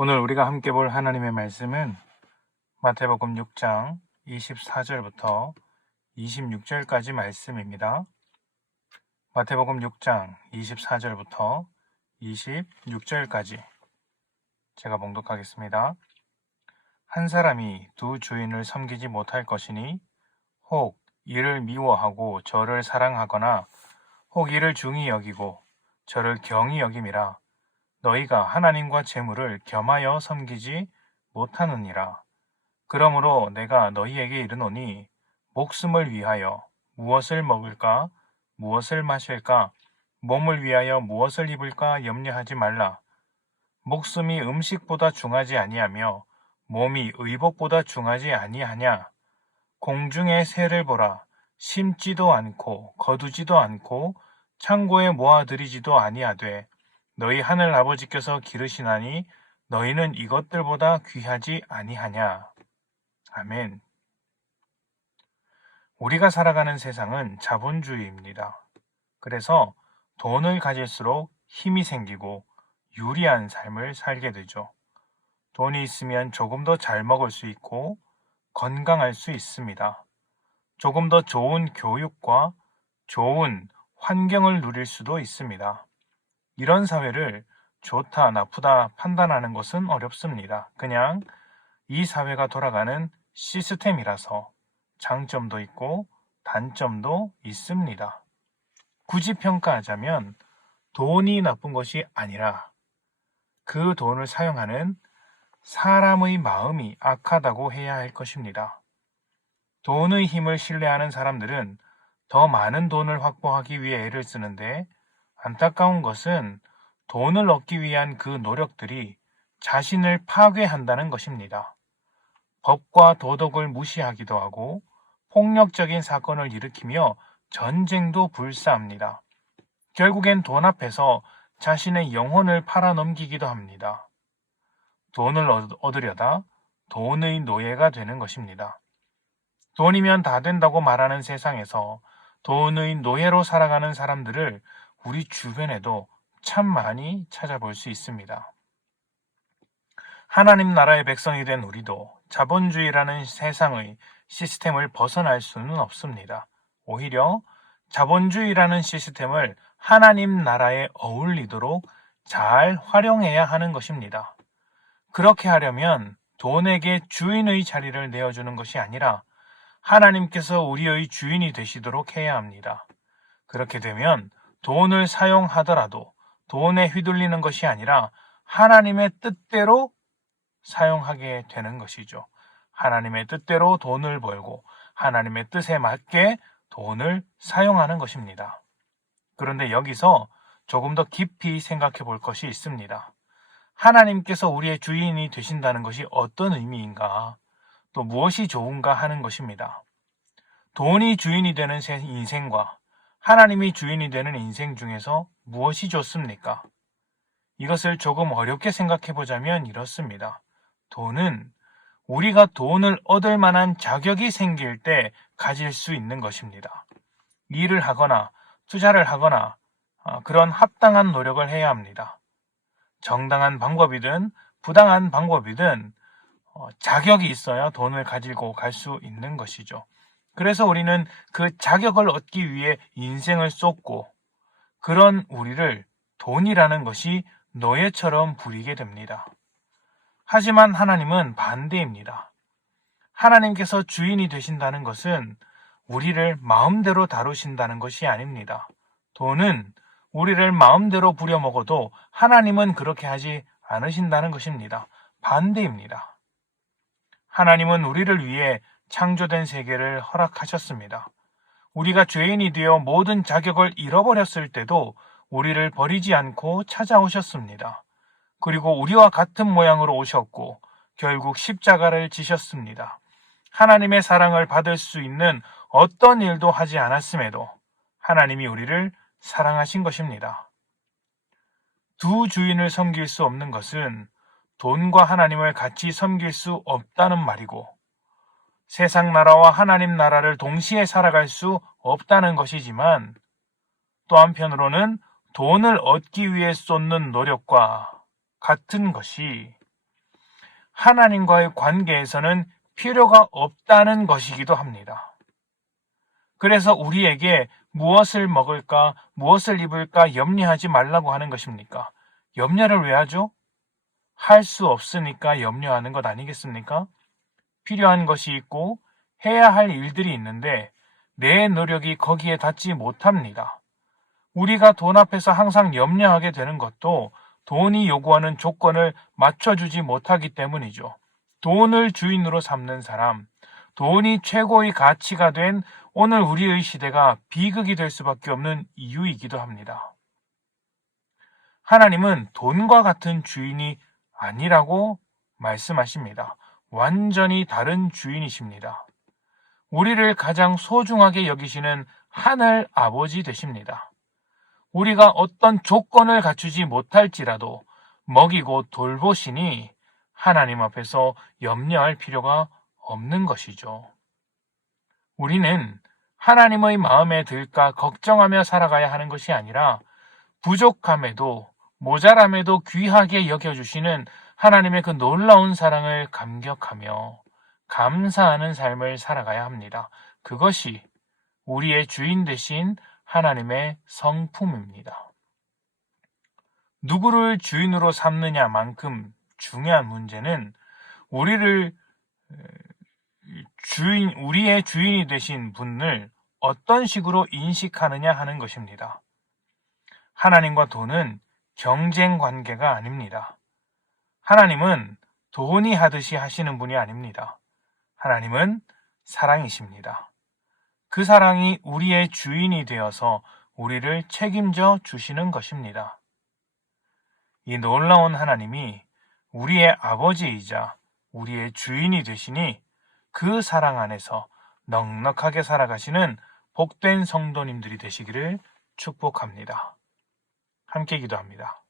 오늘 우리가 함께 볼 하나님의 말씀은 마태복음 6장 24절부터 26절까지 말씀입니다. 마태복음 6장 24절부터 26절까지 제가 봉독하겠습니다. 한 사람이 두 주인을 섬기지 못할 것이니 혹 이를 미워하고 저를 사랑하거나 혹 이를 중히 여기고 저를 경히 여김이라. 너희가 하나님과 재물을 겸하여 섬기지 못하느니라. 그러므로 내가 너희에게 이르노니 목숨을 위하여 무엇을 먹을까, 무엇을 마실까, 몸을 위하여 무엇을 입을까 염려하지 말라. 목숨이 음식보다 중하지 아니하며 몸이 의복보다 중하지 아니하냐. 공중의 새를 보라. 심지도 않고 거두지도 않고 창고에 모아들이지도 아니하되 너희 하늘 아버지께서 기르시나니 너희는 이것들보다 귀하지 아니하냐. 아멘. 우리가 살아가는 세상은 자본주의입니다. 그래서 돈을 가질수록 힘이 생기고 유리한 삶을 살게 되죠. 돈이 있으면 조금 더 잘 먹을 수 있고 건강할 수 있습니다. 조금 더 좋은 교육과 좋은 환경을 누릴 수도 있습니다. 이런 사회를 좋다, 나쁘다 판단하는 것은 어렵습니다. 그냥 이 사회가 돌아가는 시스템이라서 장점도 있고 단점도 있습니다. 굳이 평가하자면 돈이 나쁜 것이 아니라 그 돈을 사용하는 사람의 마음이 악하다고 해야 할 것입니다. 돈의 힘을 신뢰하는 사람들은 더 많은 돈을 확보하기 위해 애를 쓰는데 안타까운 것은 돈을 얻기 위한 그 노력들이 자신을 파괴한다는 것입니다. 법과 도덕을 무시하기도 하고 폭력적인 사건을 일으키며 전쟁도 불사합니다. 결국엔 돈 앞에서 자신의 영혼을 팔아넘기기도 합니다. 돈을 얻으려다 돈의 노예가 되는 것입니다. 돈이면 다 된다고 말하는 세상에서 돈의 노예로 살아가는 사람들을 우리 주변에도 참 많이 찾아볼 수 있습니다. 하나님 나라의 백성이 된 우리도 자본주의라는 세상의 시스템을 벗어날 수는 없습니다. 오히려 자본주의라는 시스템을 하나님 나라에 어울리도록 잘 활용해야 하는 것입니다. 그렇게 하려면 돈에게 주인의 자리를 내어주는 것이 아니라 하나님께서 우리의 주인이 되시도록 해야 합니다. 그렇게 되면 돈을 사용하더라도 돈에 휘둘리는 것이 아니라 하나님의 뜻대로 사용하게 되는 것이죠. 하나님의 뜻대로 돈을 벌고 하나님의 뜻에 맞게 돈을 사용하는 것입니다. 그런데 여기서 조금 더 깊이 생각해 볼 것이 있습니다. 하나님께서 우리의 주인이 되신다는 것이 어떤 의미인가, 또 무엇이 좋은가 하는 것입니다. 돈이 주인이 되는 인생과 하나님이 주인이 되는 인생 중에서 무엇이 좋습니까? 이것을 조금 어렵게 생각해 보자면 이렇습니다. 돈은 우리가 돈을 얻을 만한 자격이 생길 때 가질 수 있는 것입니다. 일을 하거나 투자를 하거나 그런 합당한 노력을 해야 합니다. 정당한 방법이든 부당한 방법이든 자격이 있어야 돈을 가지고 갈 수 있는 것이죠. 그래서 우리는 그 자격을 얻기 위해 인생을 쏟고 그런 우리를 돈이라는 것이 노예처럼 부리게 됩니다. 하지만 하나님은 반대입니다. 하나님께서 주인이 되신다는 것은 우리를 마음대로 다루신다는 것이 아닙니다. 돈은 우리를 마음대로 부려먹어도 하나님은 그렇게 하지 않으신다는 것입니다. 반대입니다. 하나님은 우리를 위해 창조된 세계를 허락하셨습니다. 우리가 죄인이 되어 모든 자격을 잃어버렸을 때도 우리를 버리지 않고 찾아오셨습니다. 그리고 우리와 같은 모양으로 오셨고 결국 십자가를 지셨습니다. 하나님의 사랑을 받을 수 있는 어떤 일도 하지 않았음에도 하나님이 우리를 사랑하신 것입니다. 두 주인을 섬길 수 없는 것은 돈과 하나님을 같이 섬길 수 없다는 말이고 세상 나라와 하나님 나라를 동시에 살아갈 수 없다는 것이지만 또 한편으로는 돈을 얻기 위해 쏟는 노력과 같은 것이 하나님과의 관계에서는 필요가 없다는 것이기도 합니다. 그래서 우리에게 무엇을 먹을까, 무엇을 입을까 염려하지 말라고 하는 것입니까? 염려를 왜 하죠? 할 수 없으니까 염려하는 것 아니겠습니까? 필요한 것이 있고 해야 할 일들이 있는데 내 노력이 거기에 닿지 못합니다. 우리가 돈 앞에서 항상 염려하게 되는 것도 돈이 요구하는 조건을 맞춰주지 못하기 때문이죠. 돈을 주인으로 삼는 사람, 돈이 최고의 가치가 된 오늘 우리의 시대가 비극이 될 수밖에 없는 이유이기도 합니다. 하나님은 돈과 같은 주인이 아니라고 말씀하십니다. 완전히 다른 주인이십니다. 우리를 가장 소중하게 여기시는 하늘 아버지 되십니다. 우리가 어떤 조건을 갖추지 못할지라도 먹이고 돌보시니 하나님 앞에서 염려할 필요가 없는 것이죠. 우리는 하나님의 마음에 들까 걱정하며 살아가야 하는 것이 아니라 부족함에도 모자람에도 귀하게 여겨주시는 하나님의 그 놀라운 사랑을 감격하며 감사하는 삶을 살아가야 합니다. 그것이 우리의 주인 되신 하나님의 성품입니다. 누구를 주인으로 삼느냐만큼 중요한 문제는 우리의 주인이 되신 분을 어떤 식으로 인식하느냐 하는 것입니다. 하나님과 돈은 경쟁 관계가 아닙니다. 하나님은 돈이 하듯이 하시는 분이 아닙니다. 하나님은 사랑이십니다. 그 사랑이 우리의 주인이 되어서 우리를 책임져 주시는 것입니다. 이 놀라운 하나님이 우리의 아버지이자 우리의 주인이 되시니 그 사랑 안에서 넉넉하게 살아가시는 복된 성도님들이 되시기를 축복합니다. 함께 기도합니다.